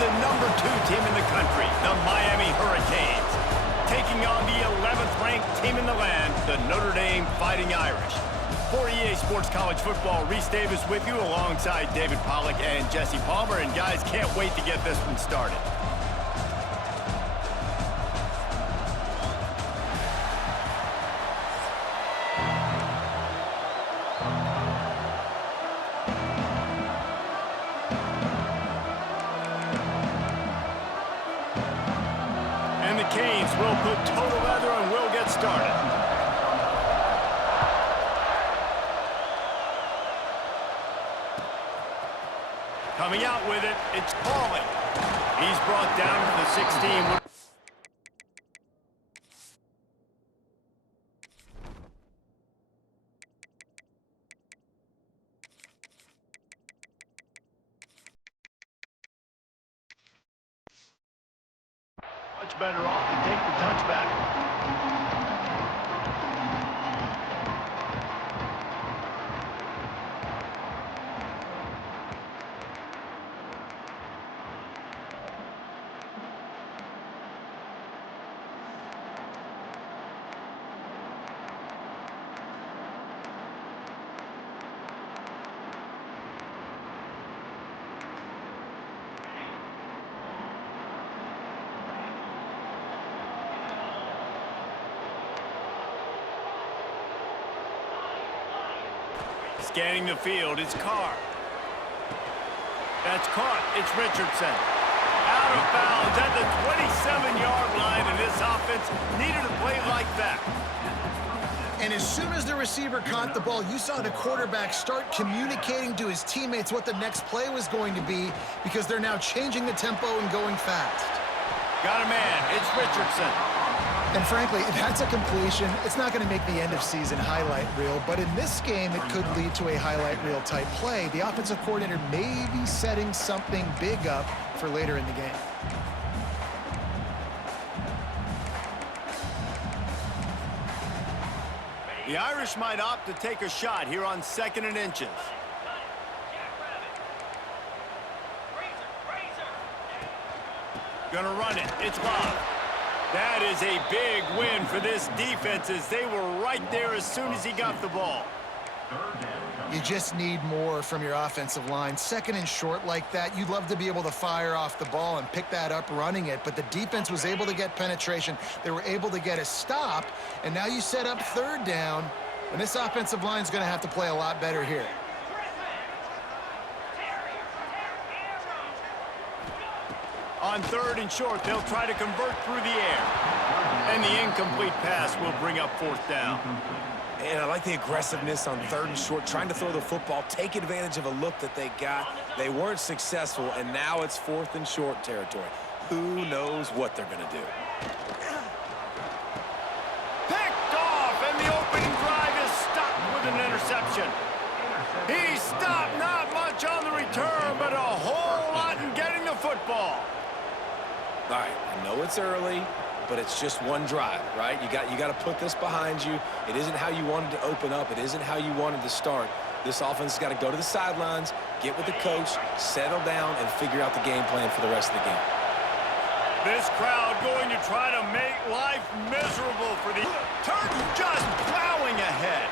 the #2 team in the country, the Miami Hurricanes, taking on the 11th ranked team in the land, the Notre Dame Fighting Irish. For EA Sports College Football, Reese Davis with you alongside David Pollack and Jesse Palmer. And guys, can't wait to get this one started. And the Canes will put total leather and we'll get started. Coming out with it, it's Pauly. He's brought down to the 16. Much better off to take the touchback. Scanning the field, it's Carr. That's caught. It's Richardson. Out of bounds at the 27-yard line, and this offense needed a play like that. And as soon as the receiver caught the ball, you saw the quarterback start communicating to his teammates what the next play was going to be, because they're now changing the tempo and going fast. Got a man. It's Richardson. And frankly, if that's a completion, it's not going to make the end-of-season highlight reel. But in this game, it could lead to a highlight reel type play. The offensive coordinator may be setting something big up for later in the game. The Irish might opt to take a shot here on 2nd and inches. Gonna run it. It's Love. That is a big win for this defense, as they were right there as soon as he got the ball. You just need more from your offensive line. 2nd and short like that, you'd love to be able to fire off the ball and pick that up running it, but the defense was able to get penetration. They were able to get a stop, and now you set up 3rd down, and this offensive line is going to have to play a lot better here. On 3rd and short, they'll try to convert through the air. And the incomplete pass will bring up 4th down. And I like the aggressiveness on 3rd and short, trying to throw the football, take advantage of a look that they got. They weren't successful, and now it's 4th and short territory. Who knows what they're going to do? Picked off, and the opening drive is stopped with an interception. He stopped, not much on the return, but a whole lot in getting the football. All right, I know it's early, but it's just one drive, right? You got to put this behind you. It isn't how you wanted to open up. It isn't how you wanted to start. This offense has got to go to the sidelines, get with the coach, settle down, and figure out the game plan for the rest of the game. This crowd going to try to make life miserable for the Turton, just plowing ahead.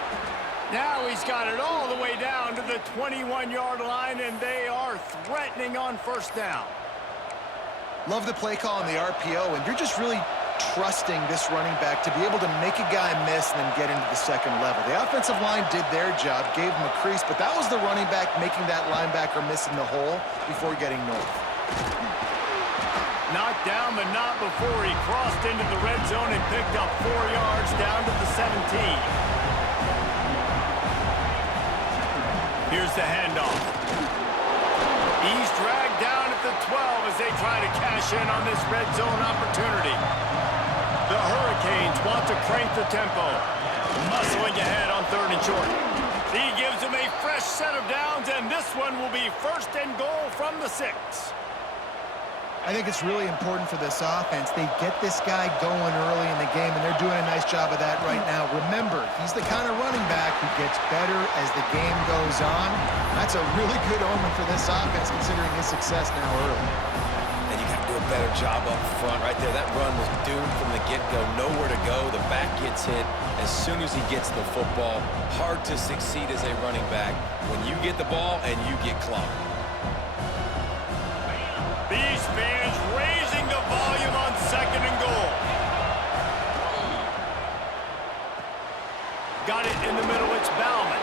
Now he's got it all the way down to the 21-yard line, and they are threatening on 1st down. Love the play call on the RPO, and you're just really trusting this running back to be able to make a guy miss and then get into the 2nd level. The offensive line did their job, gave him a crease, but that was the running back making that linebacker miss in the hole before getting north. Knocked down, but not before he crossed into the red zone and picked up 4 yards down to the 17. Here's the handoff. He's dragged down at the 12 as they try to cash in on this red zone opportunity. The Hurricanes want to crank the tempo. Muscling ahead on 3rd and short. He gives them a fresh set of downs, and this one will be 1st and goal from the 6. I think it's really important for this offense. They get this guy going early in the game, and they're doing a nice job of that right now. Remember, he's the kind of running back who gets better as the game goes on. That's a really good omen for this offense, considering his success now early. better job up front right there. That run was doomed from the get-go. Nowhere to go. The back gets hit as soon as he gets the football. Hard to succeed as a running back when you get the ball and you get clocked. These fans raising the volume on 2nd and goal. Got it in the middle. It's Bauman.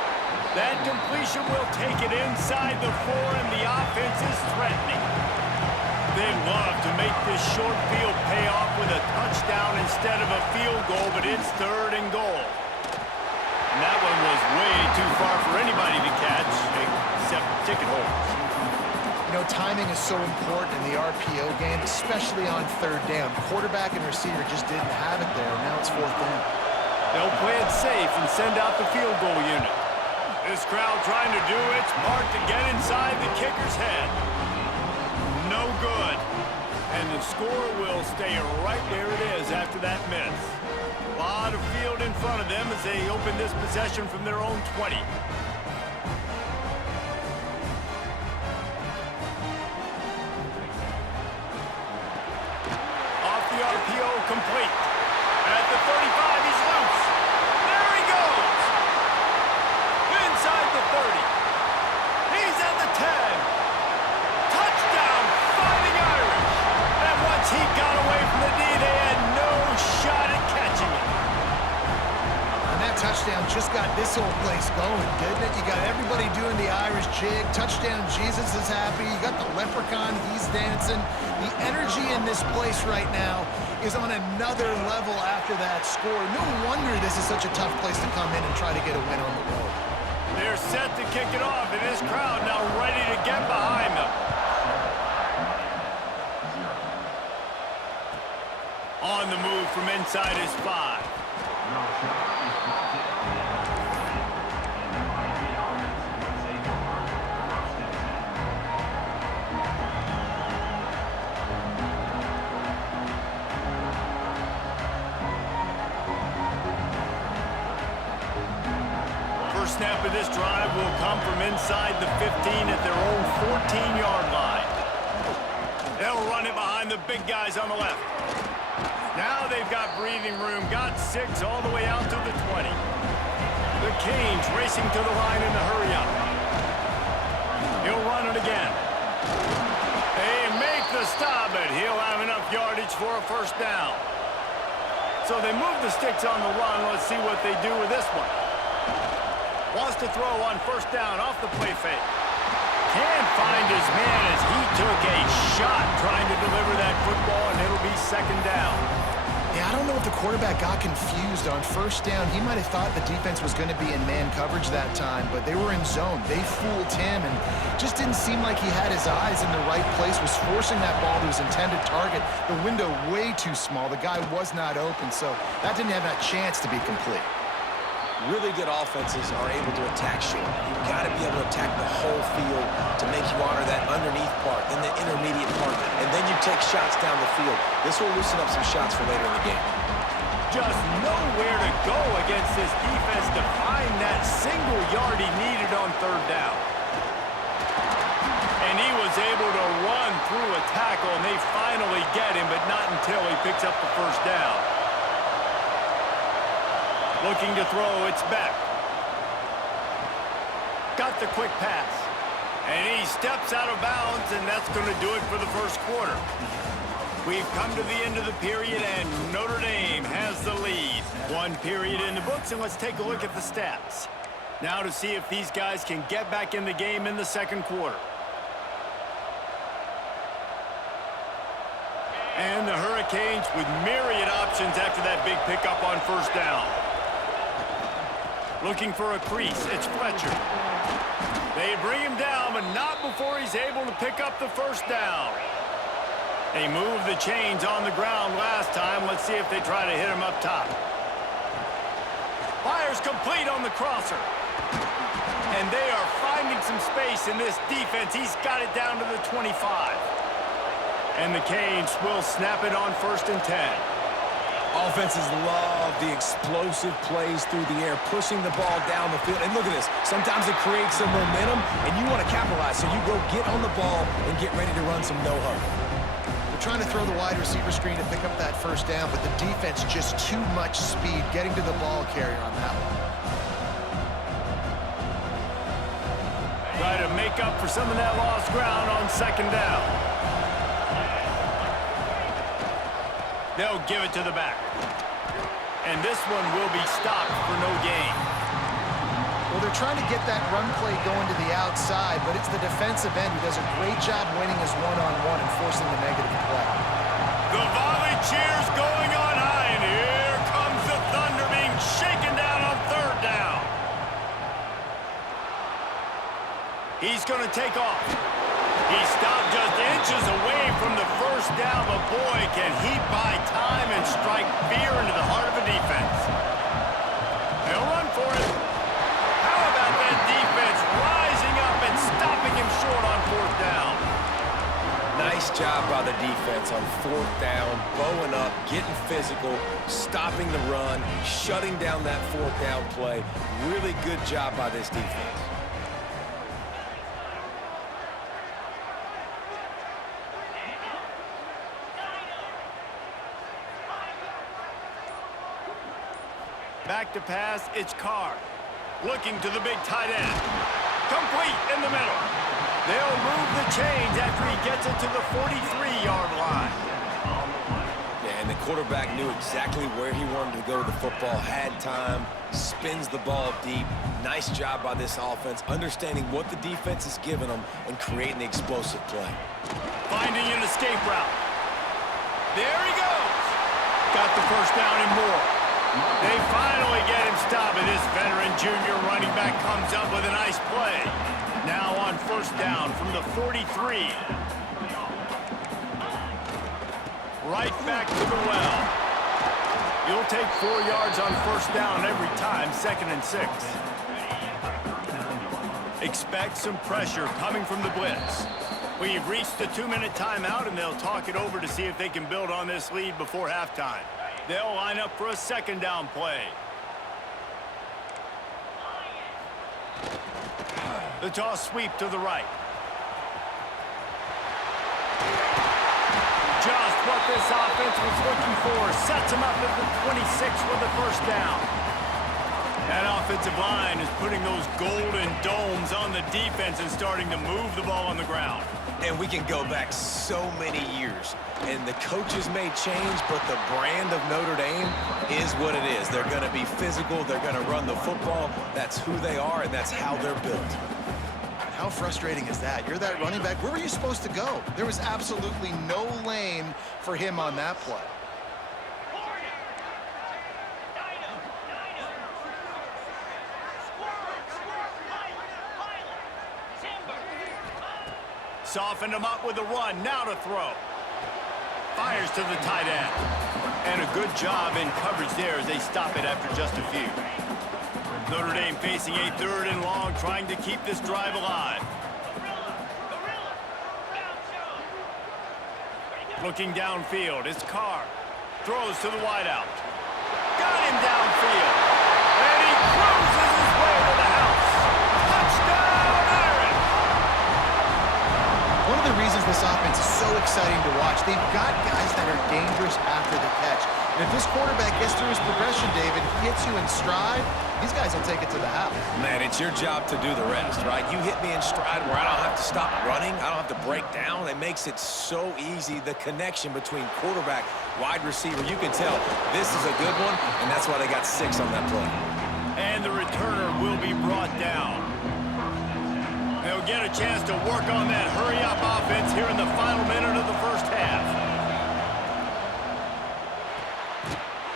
That completion will take it inside the 4, and the offense is threatening. They'd love to make this short field pay off with a touchdown instead of a field goal, but it's 3rd and goal. And that one was way too far for anybody to catch, except ticket holders. You know, timing is so important in the RPO game, especially on 3rd down. Quarterback and receiver just didn't have it there. Now it's 4th down. They'll play it safe and send out the field goal unit. This crowd trying to do its part to get inside the kicker's head. No good. And the score will stay right there it is after that miss. A lot of field in front of them as they open this possession from their own 20. Off the RPO, complete. At the 35, he's loose. There he goes. Inside the 30. He's at the 10. Touchdown, Fighting Irish. And once he got away from the D, they had no shot at catching him. And that touchdown just got this whole place going, didn't it? You got everybody doing the Irish jig. Touchdown, Jesus is happy. You got the leprechaun, he's dancing. The energy in this place right now is on another level after that score. No wonder this is such a tough place to come in and try to get a win on the road. They're set to kick it off, and this crowd now ready to get behind them. On the move from inside his 5. First snap of this drive will come from inside the 15 at their own 14-yard line. They'll run it behind the big guys on the left. Now they've got breathing room, got 6 all the way out to the 20. The Canes racing to the line in the hurry-up. He'll run it again. They make the stop, but he'll have enough yardage for a first down. So they move the sticks on the run. Let's see what they do with this one. Wants to throw on first down off the play fake. Can't find his man as he took a shot trying to deliver that football, and it'll be 2nd down. Yeah, I don't know if the quarterback got confused on first down. He might have thought the defense was going to be in man coverage that time, but they were in zone. They fooled him and just didn't seem like he had his eyes in the right place, was forcing that ball to his intended target. The window way too small. The guy was not open, so that didn't have that chance to be complete. Really good offenses are able to attack short. You've got to be able to attack the whole field to make you honor that underneath part, then the intermediate part, and then you take shots down the field. This will loosen up some shots for later in the game. Just nowhere to go against this defense to find that single yard he needed on 3rd down. And he was able to run through a tackle, and they finally get him, but not until he picks up the first down. Looking to throw, it's Beck. Got the quick pass. And he steps out of bounds, and that's going to do it for the first quarter. We've come to the end of the period, and Notre Dame has the lead. 1 period in the books, and let's take a look at the stats. Now to see if these guys can get back in the game in the 2nd quarter. And the Hurricanes with myriad options after that big pickup on first down. Looking for a crease, it's Fletcher. They bring him down, but not before he's able to pick up the first down. They moved the chains on the ground last time. Let's see if they try to hit him up top. Fires complete on the crosser. And they are finding some space in this defense. He's got it down to the 25. And the Canes will snap it on 1st and 10. Offenses love the explosive plays through the air, pushing the ball down the field. And look at this. Sometimes it creates some momentum, and you want to capitalize. So you go get on the ball and get ready to run some no-huddle. The trying to throw the wide receiver screen to pick up that first down, but the defense just too much speed getting to the ball carrier on that one. Try to make up for some of that lost ground on second down. They'll give it to the back. And this one will be stopped for no gain. Well, they're trying to get that run play going to the outside, but it's the defensive end who does a great job winning his one-on-one and forcing the negative play. The volley cheers going on high, and here comes the Thunder being shaken down on third down. He's going to take off. He stopped just inches away from the first down, but boy, can he buy time and strike fear into the heart of a defense. They'll run for it. How about that defense rising up and stopping him short on fourth down? Nice job by the defense on fourth down, bowing up, getting physical, stopping the run, shutting down that fourth down play. Really good job by this defense. Back to pass, it's Carr. Looking to the big tight end. Complete in the middle. They'll move the chains after he gets it to the 43-yard line. Yeah, and the quarterback knew exactly where he wanted to go with the football, had time, spins the ball deep. Nice job by this offense, understanding what the defense is giving them and creating the explosive play. Finding an escape route. There he goes. Got the first down and more. They finally get him stopped, and this veteran junior running back comes up with a nice play. Now on first down from the 43. Right back to the well. You'll take 4 yards on first down every time, 2nd and 6. Expect some pressure coming from the blitz. We've reached the 2-minute timeout, and they'll talk it over to see if they can build on this lead before halftime. They'll line up for a second down play. The toss sweep to the right. Just what this offense was looking for. Sets him up at the 26 with the first down. That offensive line is putting those golden domes on the defense and starting to move the ball on the ground. And we can go back so many years. And the coaches may change, but the brand of Notre Dame is what it is. They're going to be physical. They're going to run the football. That's who they are, and that's how they're built. How frustrating is that? You're that running back. Where were you supposed to go? There was absolutely no lane for him on that play. Softened him up with a run. Now to throw. Fires to the tight end. And a good job in coverage there as they stop it after just a few. Notre Dame facing a 3rd and long, trying to keep this drive alive. Looking downfield, it's Carr. Throws to the wideout. Got him downfield. And he cruises his way to the house. Touchdown, Irish! One of the reasons this offense is so exciting to watch, they've got guys that are dangerous after the catch. And if this quarterback gets through his progression, David, hits you in stride, these guys will take it to the house. Man, it's your job to do the rest, right? You hit me in stride where I don't have to stop running. I don't have to break down. It makes it so easy, the connection between quarterback, wide receiver. You can tell this is a good one, and that's why they got 6 on that play. And the returner will be brought down. They'll get a chance to work on that hurry-up offense here in the final minute of the first half.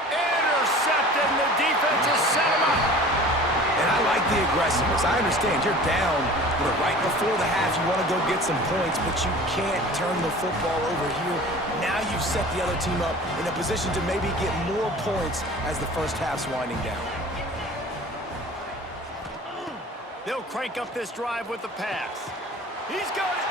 Intercepted, and the defense has set him up. And I like the aggressiveness. I understand you're down, right before the half. You want to go get some points, but you can't turn the football over here. Now you've set the other team up in a position to maybe get more points as the first half's winding down. They'll crank up this drive with the pass. He's got it.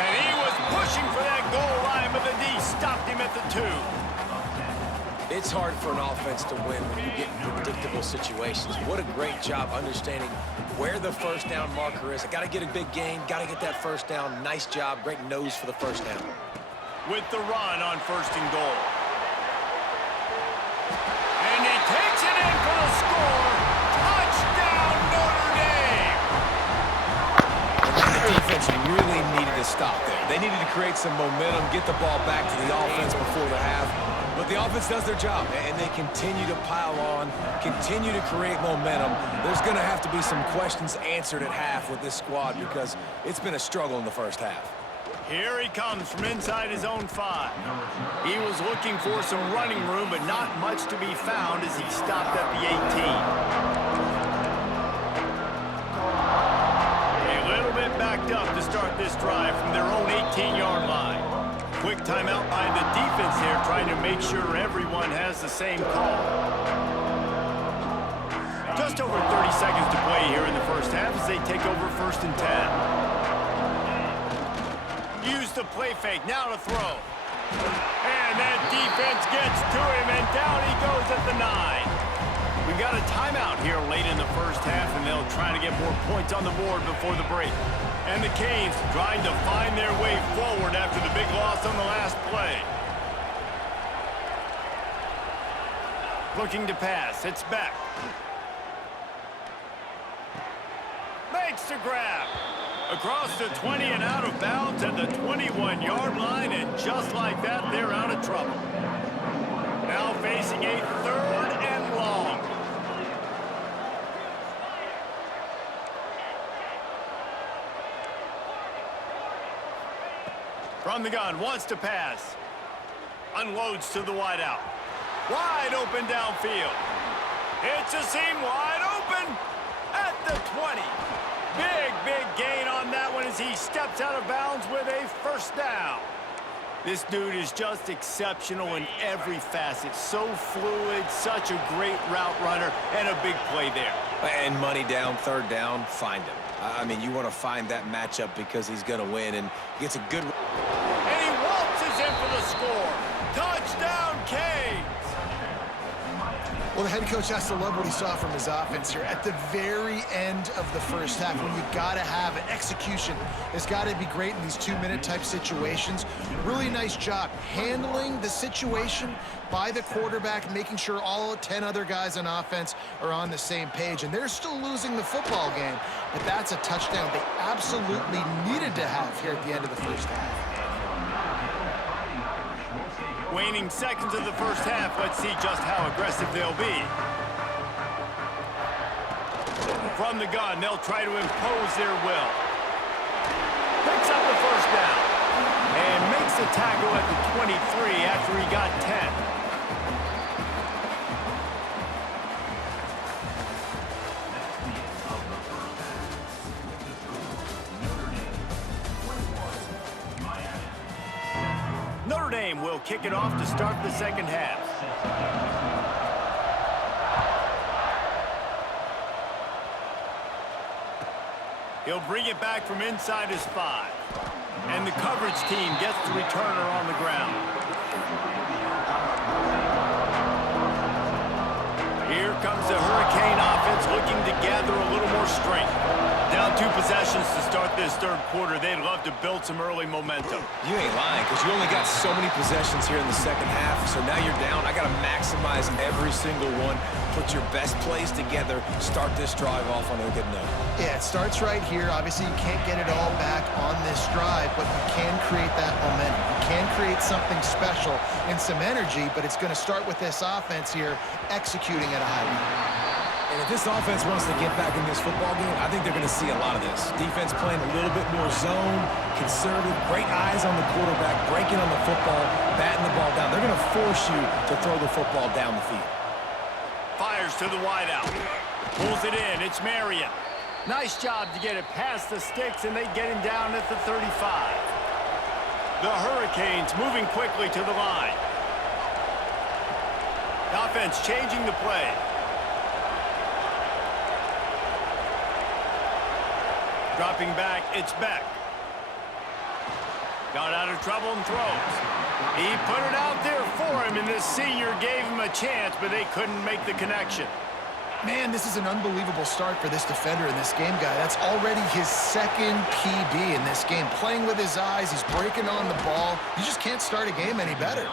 And he was pushing for that goal line, but the D stopped him at the 2. It's hard for an offense to win when you get in predictable situations. What a great job understanding where the first down marker is. I got to get a big gain, got to get that first down. Nice job, great nose for the first down. with the run on 1st and goal. And he takes it in for the score. Touchdown, Notre Dame! The defense really needed to stop there. They needed to create some momentum, get the ball back to the offense before the half. But the offense does their job, and they continue to pile on, continue to create momentum. There's going to have to be some questions answered at half with this squad because it's been a struggle in the first half. Here he comes from inside his own 5. He was looking for some running room, but not much to be found as he stopped at the 18. A little bit backed up to start this drive from their own 18-yard line. Quick timeout by the defense here, trying to make sure everyone has the same call. Just over 30 seconds to play here in the first half as they take over 1st and 10. Use the play fake, now to throw. And that defense gets to him, and down he goes at the 9. We've got a timeout here late in the first half, and they'll try to get more points on the board before the break. And the Canes trying to find their way forward after the big loss on the last play. Looking to pass, it's back. Makes the grab. Across the 20 and out of bounds at the 21-yard line, and just like that, they're out of trouble. Now facing a 3rd and long. From the gun, wants to pass. Unloads to the wideout. Wide open downfield. It's a seam wide open at the 20. Big gain on that one as he steps out of bounds with a 1st down. This dude is just exceptional in every facet. So fluid, such a great route runner, and a big play there. And money down, 3rd down, find him. I mean, you want to find that matchup because he's going to win, and he gets a good... And he waltzes in for the score. Touchdown, Canes! Well, the head coach has to love what he saw from his offense here at the very end of the first half when you got to have it. Execution has got to be great in these 2-minute type situations. Really nice job handling the situation by the quarterback, making sure all 10 other guys on offense are on the same page. And they're still losing the football game, but that's a touchdown they absolutely needed to have here at the end of the first half. Waning seconds of the first half, let's see just how aggressive they'll be. From the gun, they'll try to impose their will. Picks up the 1st down. And makes the tackle at the 23 after he got 10. Notre Dame will kick it off to start the second half. He'll bring it back from inside his 5. And the coverage team gets the returner on the ground. Here comes the Hurricane offense looking to gather a little more strength. Down 2 possessions to start this 3rd quarter. They'd love to build some early momentum. You ain't lying, because you only got so many possessions here in the second half, so now you're down. I got to maximize every single one, put your best plays together, start this drive off on a good note. Yeah, it starts right here. Obviously, you can't get it all back on this drive, but you can create that momentum. You can create something special and some energy, but it's going to start with this offense here executing at a high level. And if this offense wants to get back in this football game, I think they're going to see a lot of this. Defense playing a little bit more zone, conservative, great eyes on the quarterback, breaking on the football, batting the ball down. They're going to force you to throw the football down the field. Fires to the wideout. Pulls it in. It's Marion. Nice job to get it past the sticks, and they get him down at the 35. The Hurricanes moving quickly to the line. The offense changing the play. Dropping back, it's Beck. Got out of trouble and throws. He put it out there for him, and this senior gave him a chance, but they couldn't make the connection. Man, this is an unbelievable start for this defender in this game, guy. That's already his second PB in this game. Playing with his eyes, he's breaking on the ball. You just can't start a game any better.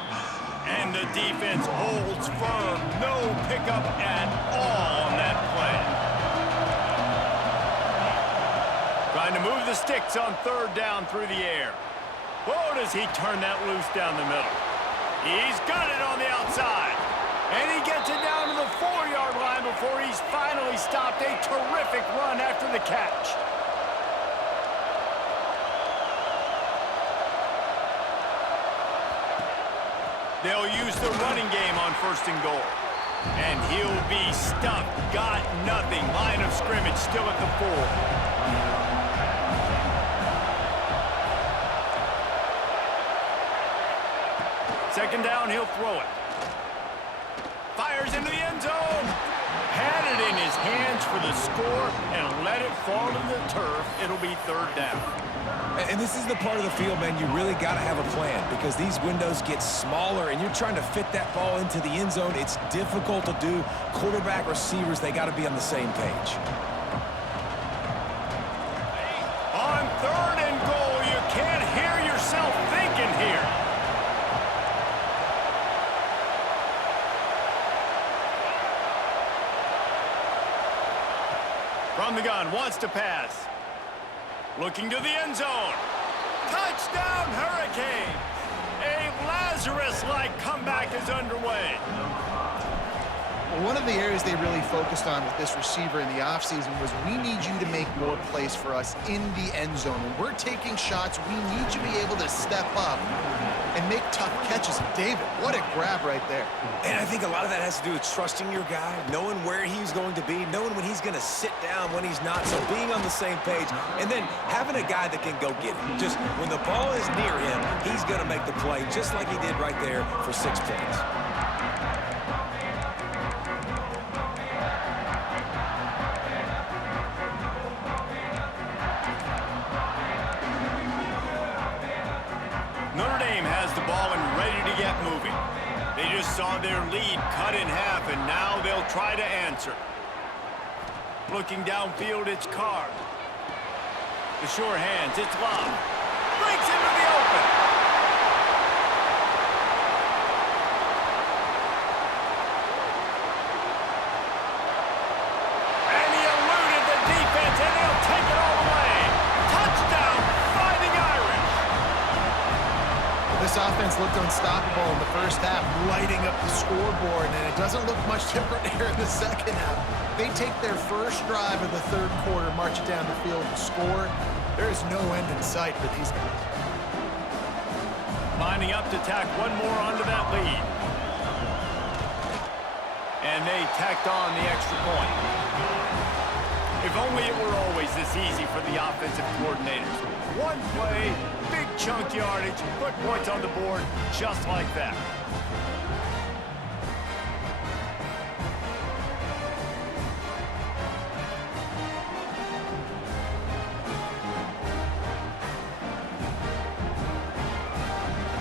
And the defense holds firm. No pickup at all on that play. Trying to move the sticks on third down through the air. Oh, does he turn that loose down the middle? He's got it on the outside. And he gets it down to the 4-yard line before he's finally stopped. A terrific run after the catch. They'll use the running game on 1st and goal. And he'll be stuffed. Got nothing. Line of scrimmage still at the 4. 2nd down, he'll throw it. Fires into the end zone. Had it in his hands for the score and let it fall to the turf. It'll be 3rd down. And this is the part of the field, man, you really got to have a plan because these windows get smaller and you're trying to fit that ball into the end zone. It's difficult to do. Quarterback, receivers, they got to be on the same page. On 3rd and goal, you can't hear yourself thinking here. From the gun, wants to pass. Looking to the end zone. Touchdown, Hurricanes! A Lazarus-like comeback is underway. Well, one of the areas they really focused on with this receiver in the offseason was we need you to make more plays for us in the end zone. When we're taking shots, we need you to be able to step up and make tough catches. And David, what a grab right there. And I think a lot of that has to do with trusting your guy, knowing where he's going to be, knowing when he's going to sit down, when he's not, so being on the same page, and then having a guy that can go get it. Just when the ball is near him, he's going to make the play, just like he did right there for 6 points. Notre Dame has the ball and ready to get moving. They just saw their lead cut in half, and now they'll try to answer. Looking downfield, it's Carr. The sure hands, it's Love. Breaks into the open. And he eluded the defense, and he'll take it all the way. Touchdown, Fighting Irish. This offense looked unstoppable in the first half, lighting up the scoreboard, and it doesn't look much different here in the second half. They take their first drive of the 3rd quarter, march it down the field and score. There is no end in sight for these guys. Lining up to tack one more onto that lead. And they tacked on the extra point. If only it were always this easy for the offensive coordinators. One play, big chunk yardage, put points on the board just like that.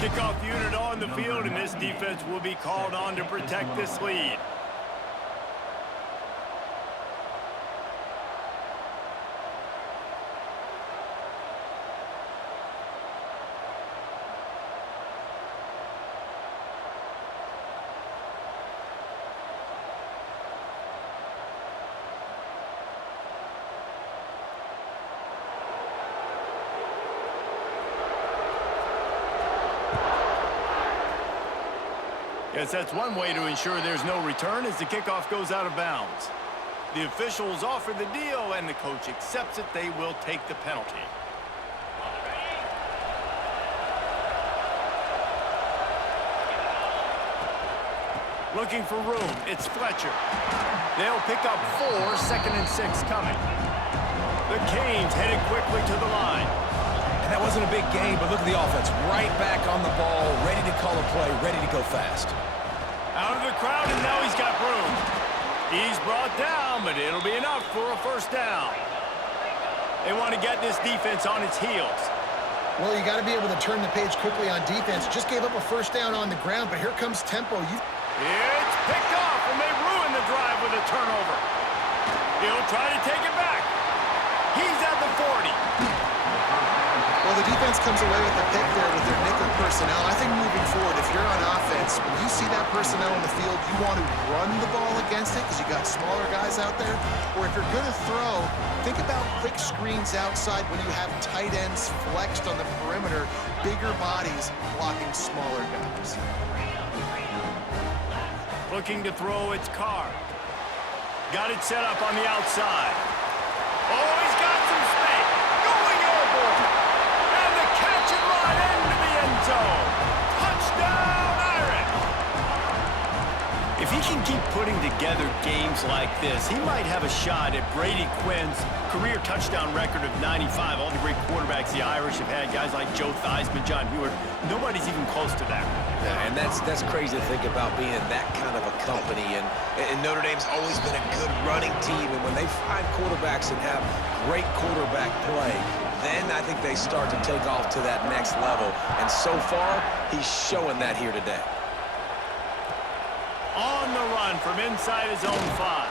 Kickoff unit on the field, and this defense will be called on to protect this lead. Yes, that's one way to ensure there's no return as the kickoff goes out of bounds. The officials offer the deal, and the coach accepts it. They will take the penalty. Looking for room. It's Fletcher. They'll pick up 4, 2nd and 6 coming. The Canes headed quickly to the line. And that wasn't a big game, but look at the offense. Right back on the ball, ready to call a play, ready to go fast. Out of the crowd, and now he's got room. He's brought down, but it'll be enough for a 1st down. They want to get this defense on its heels. Well, you got to be able to turn the page quickly on defense. Just gave up a 1st down on the ground, but here comes tempo. It's picked off, and they ruin the the drive with a turnover. He'll try to take it back. He's at the 40. Well, the defense comes away with a pick there with their nickel personnel. I think moving forward, if you're on offense, when you see that personnel on the field, you want to run the ball against it because you got smaller guys out there. Or if you're going to throw, think about quick screens outside when you have tight ends flexed on the perimeter, bigger bodies blocking smaller guys. Looking to throw, it's Carr. Got it set up on the outside. Oh, he's got some space. Going airborne. And the catch and run into the end zone. Touchdown, Irish. If he can keep putting together games like this, he might have a shot at Brady Quinn's career touchdown record of 95. All the great quarterbacks the Irish have had, guys like Joe Theismann, John Hewart, nobody's even close to that. Yeah, and that's crazy to think about being in that kind of a company. And Notre Dame's always been a good running team. And when they find quarterbacks and have great quarterback play, then I think they start to take off to that next level. And so far, he's showing that here today. On the run from inside his own 5.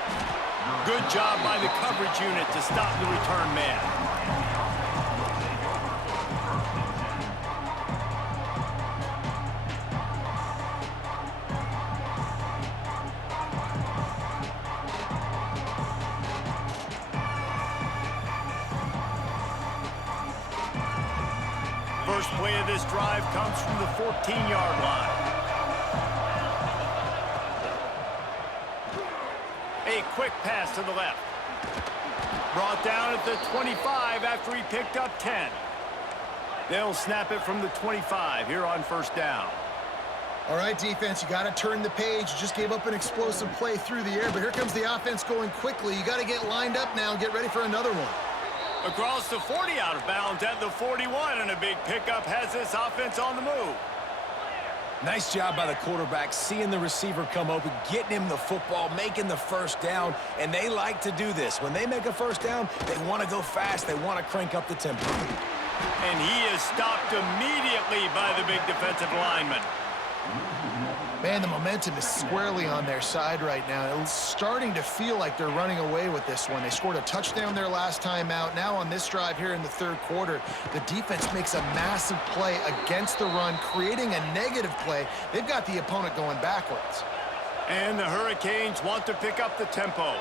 Good job by the coverage unit to stop the return man. First play of this drive comes from the 14-yard line. A quick pass to the left. Brought down at the 25 after he picked up 10. They'll snap it from the 25 here on first down. All right, defense, you got to turn the page. You just gave up an explosive play through the air, but here comes the offense going quickly. You got to get lined up now and get ready for another one. Across the 40, out of bounds at the 41, and a big pickup has this offense on the move. Nice job by the quarterback, seeing the receiver come open, getting him the football, making the first down, and they like to do this. When they make a first down, they want to go fast. They want to crank up the tempo. And he is stopped immediately by the big defensive lineman. Man, the momentum is squarely on their side right now. It's starting to feel like they're running away with this one. They scored a touchdown their last time out. Now on this drive here in the third quarter, the defense makes a massive play against the run, creating a negative play. They've got the opponent going backwards. And the Hurricanes want to pick up the tempo.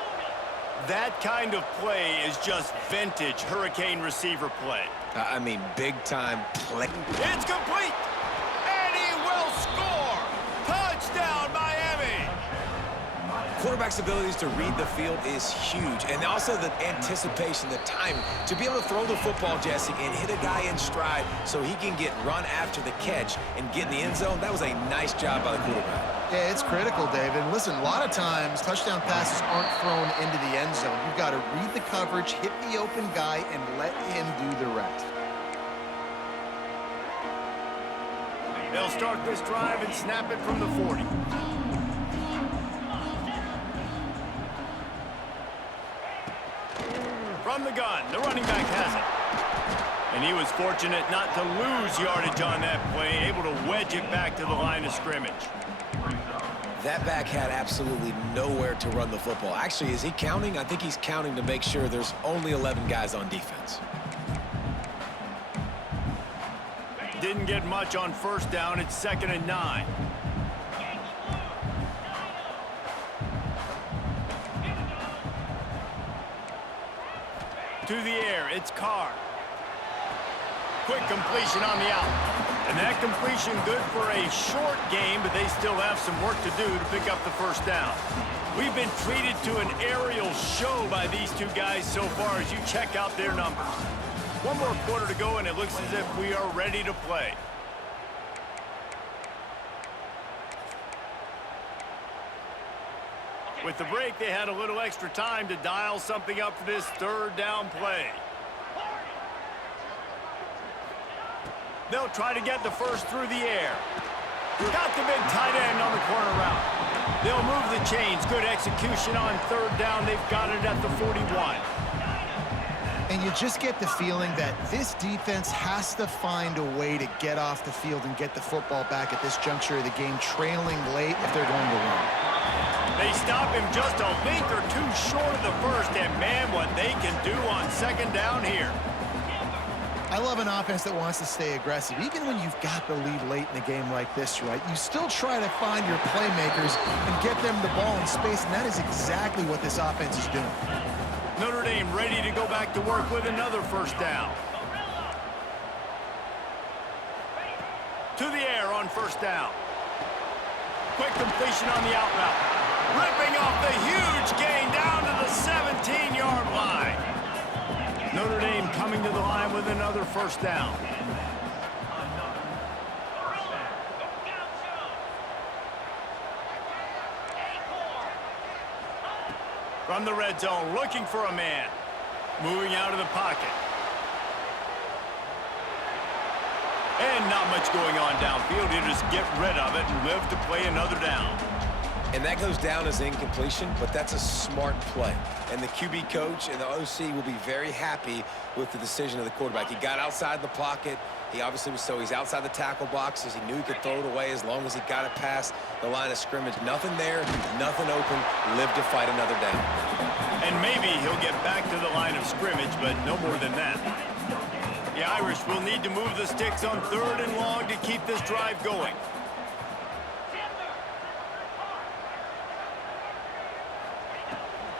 That kind of play is just vintage Hurricane receiver play. I mean, big-time play. It's complete! And he will score! Touchdown, Miami! Quarterback's abilities to read the field is huge, and also the anticipation, the timing. To be able to throw the football, Jesse, and hit a guy in stride so he can get run after the catch and get in the end zone, that was a nice job by the quarterback. Yeah, it's critical, David. Listen, a lot of times touchdown passes aren't thrown into the end zone. You've got to read the coverage, hit the open guy, and let him do the rest. They'll start this drive and snap it from the 40. From the gun, the running back has it. And he was fortunate not to lose yardage on that play, able to wedge it back to the line of scrimmage. That back had absolutely nowhere to run the football. Actually, is he counting? I think he's counting to make sure there's only 11 guys on defense. Didn't get much on first down. It's 2nd and 9. To the air, it's Carr. Quick completion on the out. And that completion good for a short game, but they still have some work to do to pick up the first down. We've been treated to an aerial show by these two guys so far as you check out their numbers. One more quarter to go, and it looks as if we are ready to play. With the break, they had a little extra time to dial something up for this third down play. They'll try to get the first through the air. Got the big tight end on the corner route. They'll move the chains. Good execution on third down. They've got it at the 41. And you just get the feeling that this defense has to find a way to get off the field and get the football back at this juncture of the game, trailing late if they're going to win. They stop him just a link or two short of the first, and man, what they can do on second down here. I love an offense that wants to stay aggressive. Even when you've got the lead late in a game like this, right, you still try to find your playmakers and get them the ball in space, and that is exactly what this offense is doing. Notre Dame ready to go back to work with another first down. To the air on first down. Quick completion on the out route. Ripping off the huge gain down to the 17-yard line. Notre Dame coming to the line with another first down. From the red zone, looking for a man. Moving out of the pocket. And not much going on downfield. He'll just get rid of it and live to play another down. And that goes down as incompletion, but that's a smart play. And the QB coach and the OC will be very happy with the decision of the quarterback. He got outside the pocket. He obviously was he's outside the tackle boxes. He knew he could throw it away as long as he got it past the line of scrimmage. Nothing there, nothing open. Live to fight another down. And maybe he'll get back to the line of scrimmage, but no more than that. The Irish will need to move the sticks on third and long to keep this drive going.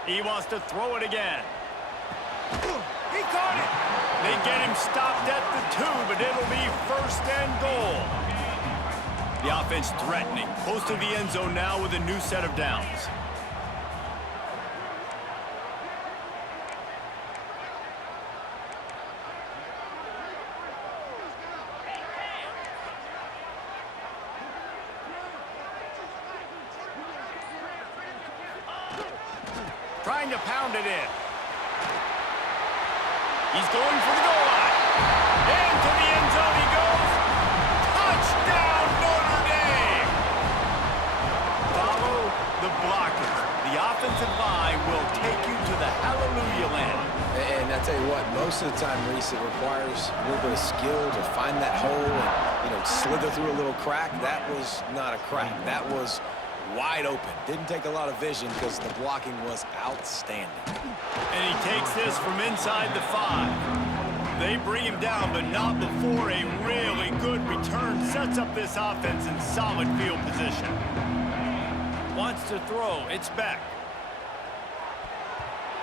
He wants to throw it again. He caught it. They get him stopped at the 2, but it'll be first and goal. The offense threatening, close to the end zone now with a new set of downs. Trying to pound it in. He's going for the goal line. Into the end zone he goes. Touchdown, Notre Dame! Follow the blockers. The offensive line will take you to the hallelujah land. And I tell you what, most of the time, Reese, it requires a little bit of skill to find that hole and, slither through a little crack. That was not a crack. That was wide open. Didn't take a lot of vision because the blocking was outstanding. And he takes this from inside the 5. They bring him down, but not before a really good return sets up this offense in solid field position. Wants to throw. It's back.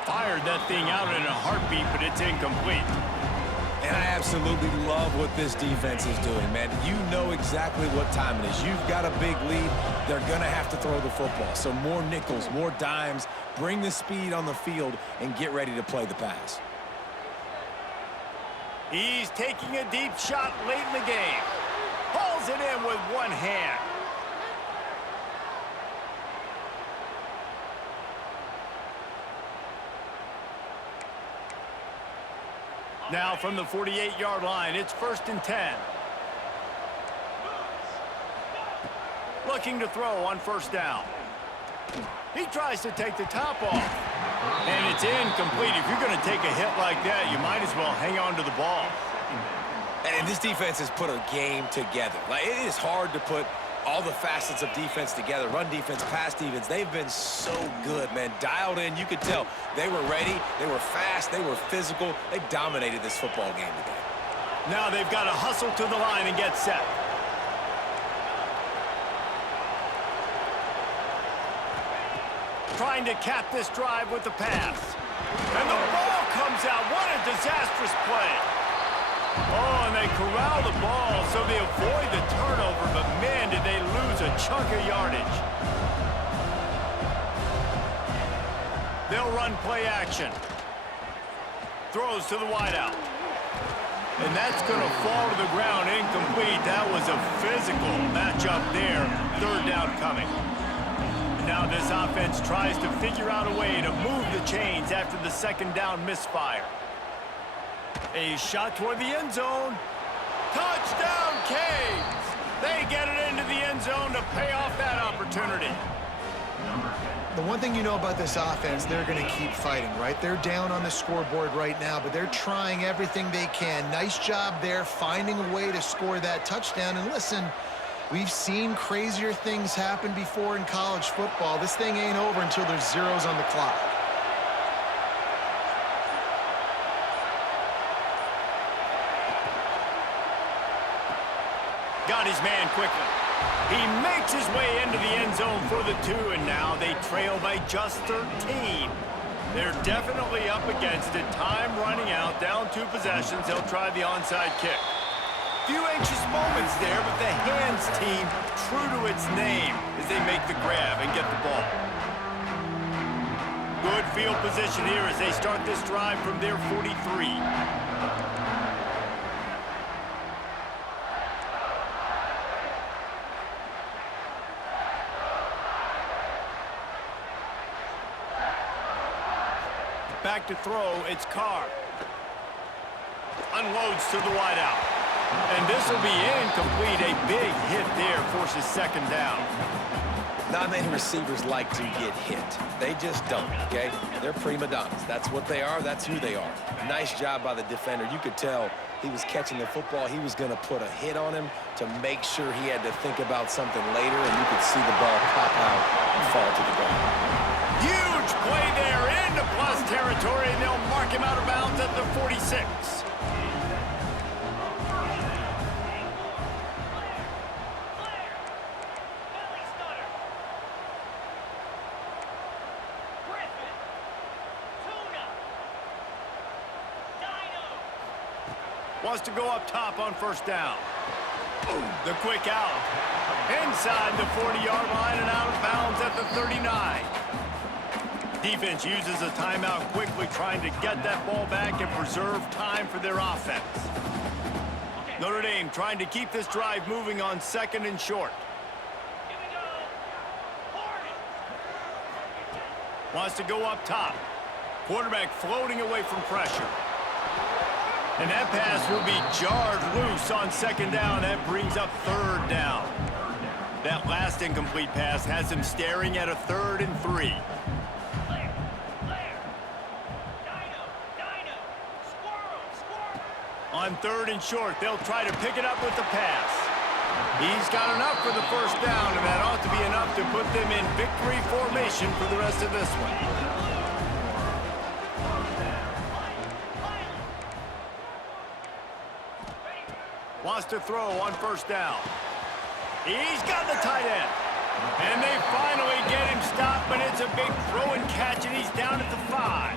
Fired that thing out in a heartbeat, but it's incomplete. And I absolutely love what this defense is doing, man. You know exactly what time it is. You've got a big lead. They're going to have to throw the football. So more nickels, more dimes. Bring the speed on the field and get ready to play the pass. He's taking a deep shot late in the game. Hauls it in with one hand. Now from the 48-yard line, it's first and 10. Looking to throw on first down. He tries to take the top off. And it's incomplete. If you're going to take a hit like that, you might as well hang on to the ball. And this defense has put a game together. Like, it is hard to put all the facets of defense together. Run defense, pass defense. They've been so good, man. Dialed in. You could tell they were ready. They were fast. They were physical. They dominated this football game today. Now they've got to hustle to the line and get set. Trying to cap this drive with the pass. And the ball comes out. What a disastrous play. Oh, and they corral the ball so they avoid the turnover, but man, did they lose a chunk of yardage. They'll run play action. Throws to the wideout. And that's going to fall to the ground incomplete. That was a physical matchup there. Third down coming. Now this offense tries to figure out a way to move the chains after the second down misfire. A shot toward the end zone. Touchdown, Canes! They get it into the end zone to pay off that opportunity. The one thing you know about this offense, they're going to keep fighting, right? They're down on the scoreboard right now, but they're trying everything they can. Nice job there, finding a way to score that touchdown. And listen, We've seen crazier things happen before in college football. This thing ain't over until there's zeros on the clock. Got his man quickly. He makes his way into the end zone for the 2, and now they trail by just 13. They're definitely up against it. Time running out, down 2 possessions. They'll try the onside kick. Few anxious moments there, but the hands team, true to its name, as they make the grab and get the ball. Good field position here as they start this drive from their 43. Back to throw, it's Carr. Unloads to the wideout. And this will be incomplete. A big hit there forces 2nd down. Not many receivers like to get hit. They just don't, okay? They're prima donnas. That's what they are. That's who they are. Nice job by the defender. You could tell he was catching the football. He was going to put a hit on him to make sure he had to think about something later, and you could see the ball pop out and fall to the ground. Huge play there into plus territory, and they'll mark him out of bounds at the 46. Wants to go up top on 1st down. The quick out. Inside the 40-yard line and out of bounds at the 39. Defense uses a timeout quickly, trying to get that ball back and preserve time for their offense. Notre Dame trying to keep this drive moving on 2nd and short. Wants to go up top. Quarterback floating away from pressure. And that pass will be jarred loose on 2nd down. That brings up 3rd down. That last incomplete pass has him staring at a 3rd and 3. On 3rd and short, they'll try to pick it up with the pass. He's got enough for the 1st down, and that ought to be enough to put them in victory formation for the rest of this one. Wants to throw on 1st down. He's got the tight end. And they finally get him stopped, but it's a big throw and catch, and he's down at the 5.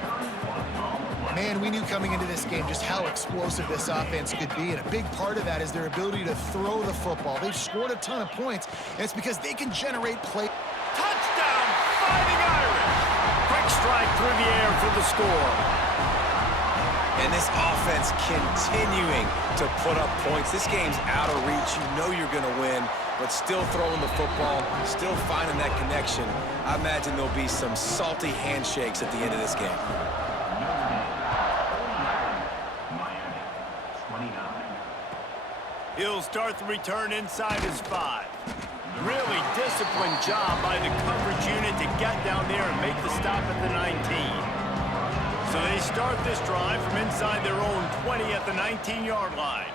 Man, we knew coming into this game just how explosive this offense could be, and a big part of that is their ability to throw the football. They've scored a ton of points, and it's because they can generate play. Touchdown, Fighting Irish! Quick strike through the air for the score. And this offense continuing to put up points. This game's out of reach. You know you're going to win, but still throwing the football, still finding that connection. I imagine there'll be some salty handshakes at the end of this game. He'll start the return inside his 5. Really disciplined job by the coverage unit to get down there and make the stop at the 19. So they start this drive from inside their own 20 at the 19-yard line.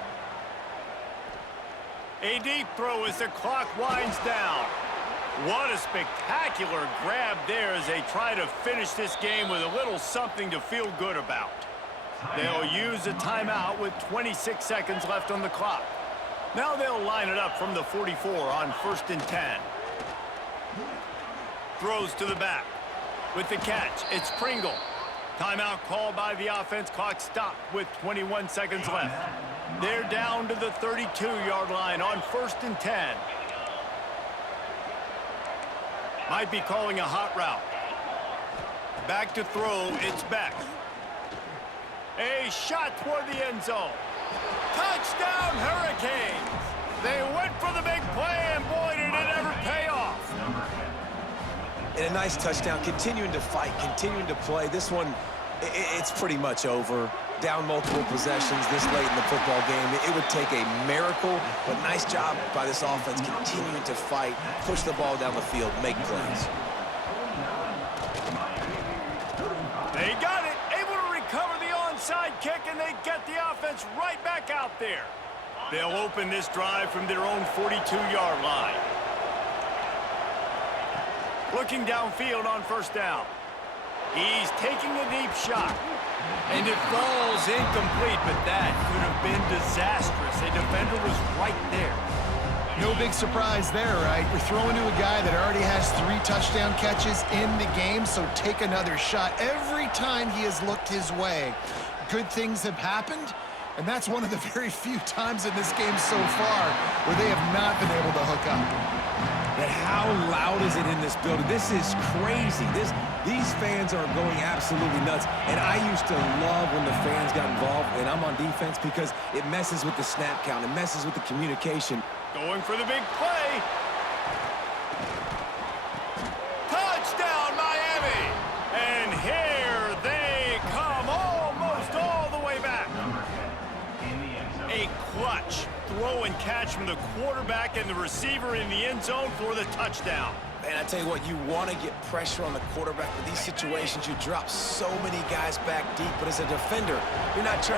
A deep throw as the clock winds down. What a spectacular grab there as they try to finish this game with a little something to feel good about. They'll use a timeout with 26 seconds left on the clock. Now they'll line it up from the 44 on 1st and 10. Throws to the back. With the catch, it's Pringle. Timeout called by the offense. Clock stopped with 21 seconds left. They're down to the 32-yard line on 1st and 10. Might be calling a hot route. Back to throw, it's Beck. A shot toward the end zone. Touchdown, Hurricanes! They went for the big play, and boy, did it ever pay off. And a nice touchdown, continuing to fight, continuing to play. This one, it's pretty much over. Down multiple possessions this late in the football game. It would take a miracle, but nice job by this offense continuing to fight, push the ball down the field, make plays. They got it, able to recover the onside kick, and they get the offense right back out there. They'll open this drive from their own 42-yard line. Looking downfield on first down. He's taking a deep shot. And it falls incomplete, but that could have been disastrous. A defender was right there. No big surprise there, right? You're throwing to a guy that already has 3 touchdown catches in the game, so take another shot. Every time he has looked his way, good things have happened, and that's one of the very few times in this game so far where they have not been able to hook up. And how loud is it in this building? This is crazy. These fans are going absolutely nuts. And I used to love when the fans got involved, and I'm on defense, because it messes with the snap count. It messes with the communication. Going for the big play. Touchdown, Miami! And here they come, almost all the way back. A clutch throw and catch from the quarterback and the receiver in the end zone for the touchdown. And I tell you what, you want to get pressure on the quarterback. In these situations, you drop so many guys back deep, but as a defender, you're not trying